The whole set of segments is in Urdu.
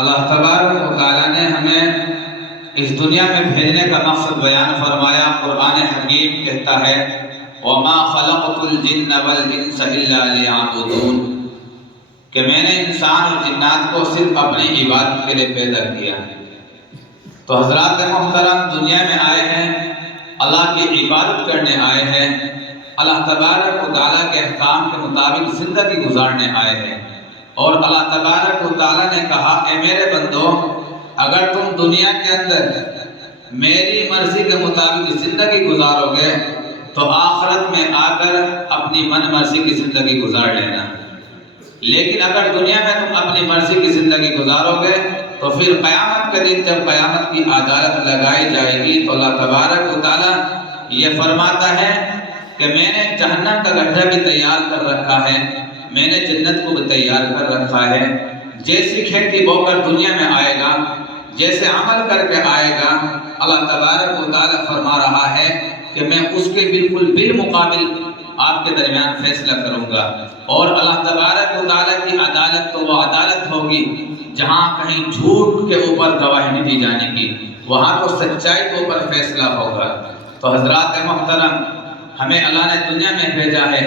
اللہ تبارک و تعالیٰ نے ہمیں اس دنیا میں بھیجنے کا مقصد بیان فرمایا۔ قرآن حکیم کہتا ہے وَمَا خَلَقْتُ الْجِنَّ وَالْإِنسَ إِلَّا لِيَعْبُدُونَ کہ میں نے انسان اور جنات کو صرف اپنی عبادت کے لیے پیدا کیا۔ تو حضرات محترم دنیا میں آئے ہیں، اللہ کی عبادت کرنے آئے ہیں، اللہ تبارک و تعالیٰ کے احکام کے مطابق زندگی گزارنے آئے ہیں۔ اور اللہ تبارک و تعالیٰ نے کہا اے میرے بندو، اگر تم دنیا کے اندر میری مرضی کے مطابق زندگی گزارو گے تو آخرت میں آ کر اپنی من مرضی کی زندگی گزار لینا، لیکن اگر دنیا میں تم اپنی مرضی کی زندگی گزارو گے تو پھر قیامت کے دن جب قیامت کی عدالت لگائی جائے گی تو اللہ تبارک و تعالیٰ یہ فرماتا ہے کہ میں نے جہنم کا گڈھا بھی تیار کر رکھا ہے، میں نے جنت کو بھی تیار کر رکھا ہے۔ جیسی کھیتی بو کر دنیا میں آئے گا، جیسے عمل کر کے آئے گا، اللہ تبارک و تعالیٰ فرما رہا ہے کہ میں اس کے بالکل بالمقابل آپ کے درمیان فیصلہ کروں گا۔ اور اللہ تبارک و تعالیٰ کی عدالت تو وہ عدالت ہوگی جہاں کہیں جھوٹ کے اوپر گواہی نہیں دی جانے کی، وہاں تو سچائی کے اوپر فیصلہ ہوگا۔ تو حضرات محترم، ہمیں اللہ نے دنیا میں بھیجا ہے،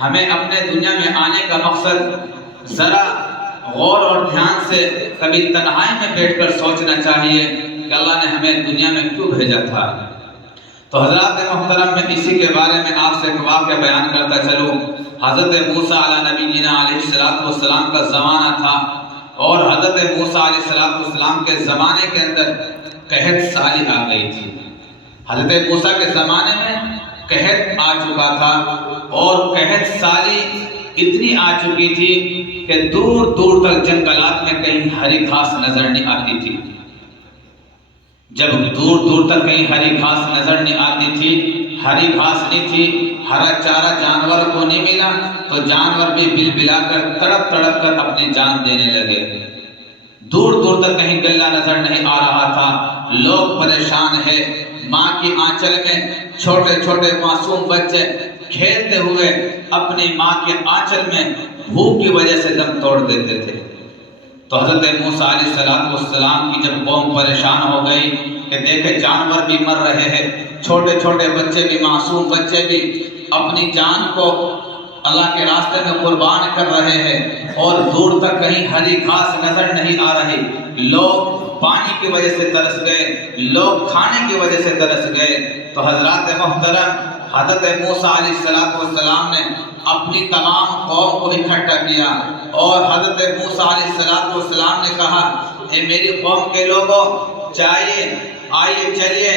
ہمیں اپنے دنیا میں آنے کا مقصد ذرا غور اور دھیان سے کبھی تنہائی میں بیٹھ کر سوچنا چاہیے کہ اللہ نے ہمیں دنیا میں کیوں بھیجا تھا۔ تو حضرات محترم، میں اسی کے بارے میں آپ سے ایک واقعہ بیان کرتا چلوں۔ حضرت موسیٰ علیہ نبینا علیہ السلام کا زمانہ تھا، اور حضرت موسیٰ علیہ السلام کے زمانے کے اندر قحط سالی آ گئی تھی۔ حضرت موسیٰ کے زمانے میں قحط آ چکا تھا، اور قحط سالی اتنی آ چکی تھی کہ دور دور تک جنگلات میں کہیں ہری گھاس نظر نہیں آتی تھی۔ جب دور دور تک کہیں ہری گھاس نظر نہیں آتی تھی، ہری گھاس نہیں تھی، ہرا چارہ جانور کو نہیں ملا، تو جانور بھی بل بلا کر تڑپ تڑپ کر اپنی جان دینے لگے۔ دور دور تک کہیں گلہ نظر نہیں آ رہا تھا، لوگ پریشان ہیں۔ ماں کی آنچل میں چھوٹے چھوٹے معصوم بچے کھیلتے ہوئے اپنی ماں کے آنچل میں بھوک کی وجہ سے دم توڑ دیتے تھے۔ تو حضرت موسیٰ علیہ السلام کی جب قوم پریشان ہو گئی کہ دیکھے جانور بھی مر رہے ہیں، چھوٹے چھوٹے بچے بھی، معصوم بچے بھی اپنی جان کو اللہ کے راستے میں قربان کر رہے ہیں، اور دور تک کہیں ہری گھاس نظر نہیں آ رہی، لوگ پانی کی وجہ سے ترس گئے، لوگ کھانے کی وجہ سے ترس گئے۔ تو حضرات محترم، حضرت موسیٰ علیہ السلام نے اپنی تمام قوم کو اکٹھا کیا، اور حضرت موسیٰ علیہ السلام نے کہا اے میری قوم کے لوگوں، آئیے چلیے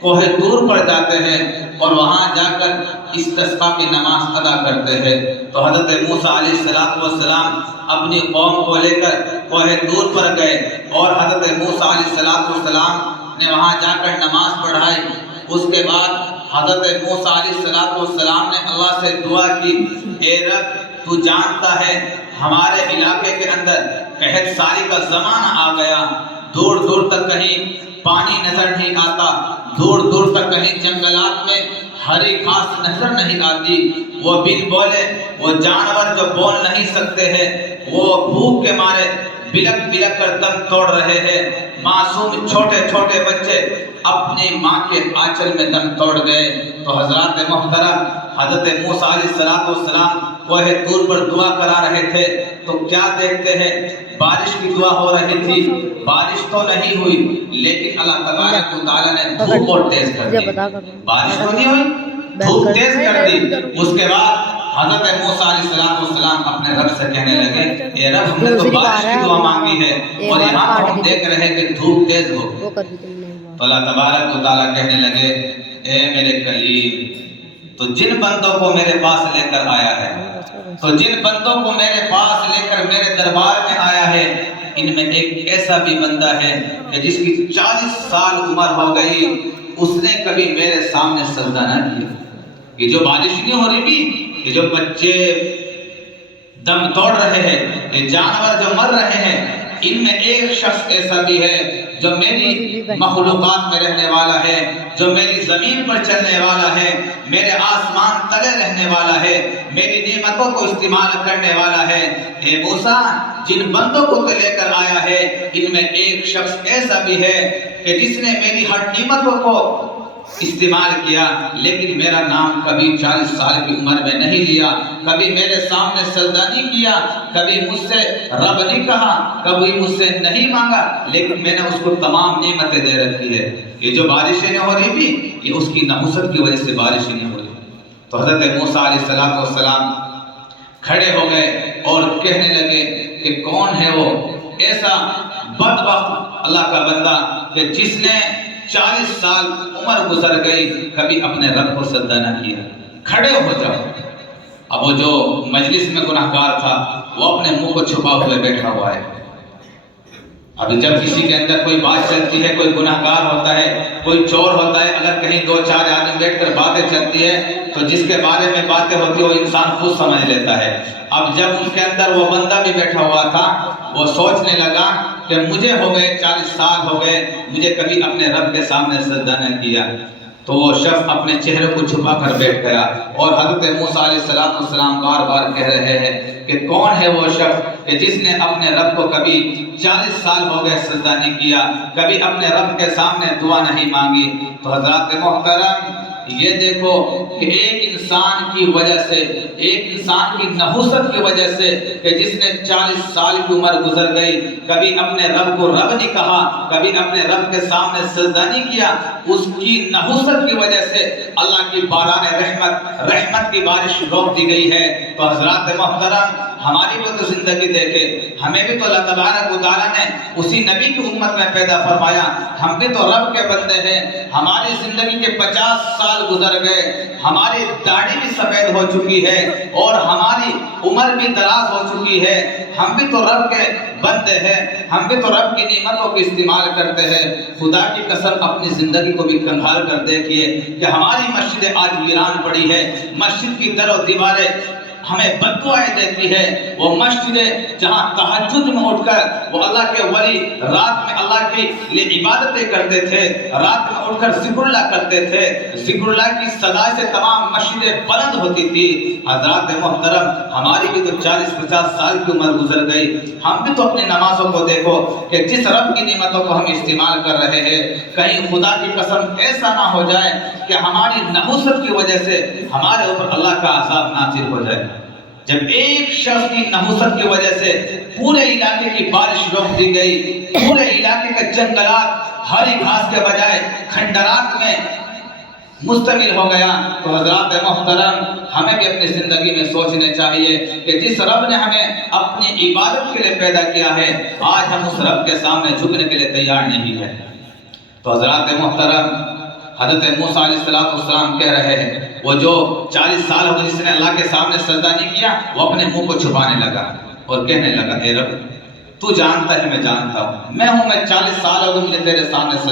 کوہ طور پر جاتے ہیں اور وہاں جا کر استسقاء کی نماز ادا کرتے ہیں۔ تو حضرت موسیٰ علیہ السلام اپنی قوم کو لے کر کوہ طور پر گئے، اور حضرت موسیٰ علیہ السلام نے وہاں جا کر نماز پڑھائی۔ اس کے بعد حضرت موسیٰ علیہ السلام نے اللہ سے دعا کی، اے رب تو جانتا ہے ہمارے علاقے کے اندر قحط سالی کا زمانہ آ گیا، دور دور تک کہیں پانی نظر نہیں آتا، دور دور تک کہیں جنگلات میں ہری گھاس نظر نہیں آتی، وہ بن بولے، وہ جانور جو بول نہیں سکتے ہیں وہ بھوک کے مارے بلک بلک کر دم توڑ رہے ہیں، معصوم چھوٹے چھوٹے بچے اپنی ماں کے آنچل میں دم توڑ گئے۔ تو حضرات محترم، حضرت موسیٰ علیہ السلام کوہ طور پر دعا کرا رہے تھے تو کیا دیکھتے ہیں، بارش کی دعا ہو رہی تھی، بارش تو نہیں ہوئی، لیکن اللہ تبارک و تعالیٰ نے دھوپ اور تیز کر دی۔ بارش تو نہیں ہوئی، دھوپ تیز کر دی۔ اس کے بعد حضرت موسیٰ علیہ السلام اپنے رب سے کہنے لگے، اے رب ہم نے تو بارش کی دعا مانگی ہے، اور یہاں پر ہم دیکھ رہے ہیں کہ دھوپ تیز ہو۔ تو اللہ تبارک و تعالیٰ کہنے لگے، اے میرے کلیم، تو جن بندوں کو میرے پاس لے کر آیا ہے، تو جن بندوں کو میرے پاس لے کر میرے دربار میں آیا ہے، ان میں ایک ایسا بھی بندہ ہے کہ جس کی 40 سال عمر ہو گئی، اس نے کبھی میرے سامنے سجدہ نہ کیا۔ یہ جو بارش نہیں ہو رہی بھی، یہ جو بچے دم توڑ رہے ہیں، یہ جانور جو مر رہے ہیں، ان میں ایک شخص ایسا بھی ہے جو میری مخلوقات میں رہنے والا ہے، جو میری زمین پر چلنے والا ہے، میرے آسمان تلے رہنے والا ہے، میری نعمتوں کو استعمال کرنے والا ہے۔ اے موسیٰ، جن بندوں کو تو لے کر آیا ہے، ان میں ایک شخص ایسا بھی ہے کہ جس نے میری ہر نعمتوں کو استعمال کیا، لیکن میرا نام کبھی 40 سال کی عمر میں نہیں لیا، کبھی میرے سامنے سجدہ نہیں کیا، کبھی مجھ سے رب نہیں کہا، کبھی مجھ سے نہیں مانگا، لیکن میں نے اس کو تمام نعمتیں دے رکھی ہے۔ یہ جو بارشیں نہیں ہو رہی تھی، یہ اس کی نحوست کی وجہ سے بارشیں نہیں ہو رہی۔ تو حضرت موسیٰ علیہ السلام کھڑے ہو گئے اور کہنے لگے کہ کون ہے وہ ایسا بدبخت اللہ کا بندہ کہ جس نے 40 سال عمر گزر گئی، کبھی اپنے رب کو سجدہ نہ کیا۔ کھڑے ہو جاؤ۔ اب وہ جو مجلس میں گناہگار تھا، وہ اپنے منہ کو چھپا ہوئے بیٹھا ہوا ہے۔ اب جب کسی کے اندر کوئی بات چلتی ہے، کوئی گناہگار ہوتا ہے، کوئی چور ہوتا ہے، اگر کہیں 2-4 آدمی بیٹھ کر باتیں چلتی ہے تو جس کے بارے میں باتیں ہوتی ہے وہ انسان خود سمجھ لیتا ہے۔ اب جب ان کے اندر وہ بندہ بھی بیٹھا ہوا تھا، وہ سوچنے لگا کہ مجھے ہو گئے 40 سال ہو گئے، مجھے کبھی اپنے رب کے سامنے سجدہ نہ کیا۔ تو وہ شخص اپنے چہرے کو چھپا کر بیٹھ گیا، اور حضرت موسیٰ علیہ السلام بار بار کہہ رہے ہیں کہ کون ہے وہ شخص کہ جس نے اپنے رب کو کبھی 40 سال ہو گئے سجدہ نہیں کیا، کبھی اپنے رب کے سامنے دعا نہیں مانگی۔ تو حضرات محترم، یہ دیکھو کہ ایک انسان کی وجہ سے، ایک انسان کی نحوست کی وجہ سے کہ جس نے 40 سال کی عمر گزر گئی، کبھی اپنے رب کو رب نہیں کہا، کبھی اپنے رب کے سامنے سجدہ نہیں کیا، اس کی نحوست کی وجہ سے اللہ کی باران رحمت کی بارش روک دی گئی ہے۔ تو حضرات محترم، ہماری بھی تو زندگی دیکھے، ہمیں بھی تو اللہ تبارک و تعالیٰ نے اسی نبی کی امت میں پیدا فرمایا، ہم بھی تو رب کے بندے ہیں۔ ہماری زندگی کے 50 سال گزر گئے، ہماری داڑھی بھی سفید ہو چکی ہے اور ہماری عمر بھی دراز ہو چکی ہے، ہم بھی تو رب کے بندے ہیں، ہم بھی تو رب کی نعمتوں کو استعمال کرتے ہیں۔ خدا کی قسم اپنی زندگی کو بھی کنگھال کر دیکھیے کہ ہماری مسجدیں آج ویران پڑی ہے، مسجد کی در و دیواریں ہمیں بد دعائیں دیتی ہے۔ وہ مسجدیں جہاں تہجد میں اٹھ کر وہ اللہ کے ولی رات میں اللہ کی لیے عبادتیں کرتے تھے، رات میں اٹھ کر ذکر اللہ کرتے تھے، ذکر اللہ کی صدا سے تمام مسجدیں بلند ہوتی تھی۔ حضرات محترم، ہماری بھی تو 40-50 سال کی عمر گزر گئی، ہم بھی تو اپنی نمازوں کو دیکھو کہ جس رب کی نعمتوں کو ہم استعمال کر رہے ہیں، کہیں خدا کی قسم ایسا نہ ہو جائے کہ ہماری نحوست کی وجہ سے ہمارے اوپر اللہ کا عذاب نازل ہو جائے۔ جب ایک شخص کی نحوست کی وجہ سے پورے علاقے کی بارش روک دی گئی، پورے علاقے کے جنگلات ہری گھاس کے بجائے کھنڈرات میں مشتمل ہو گیا۔ تو حضرات محترم، ہمیں بھی اپنی زندگی میں سوچنے چاہیے کہ جس رب نے ہمیں اپنی عبادت کے لیے پیدا کیا ہے، آج ہم اس رب کے سامنے جھکنے کے لیے تیار نہیں ہیں۔ تو حضرات محترم، حضرت موسیٰ علیہ السلام کہہ رہے ہیں، وہ جو 40 سال ہو گئے جس نے اللہ کے سامنے سجدہ نہیں کیا، وہ اپنے منہ کو چھپانے لگا اور کہنے لگا، اے رب، تو جانتا ہے میں جانتا ہوں، میں 40 سال ہو گئے مجھے تیرے سامنے سجدہ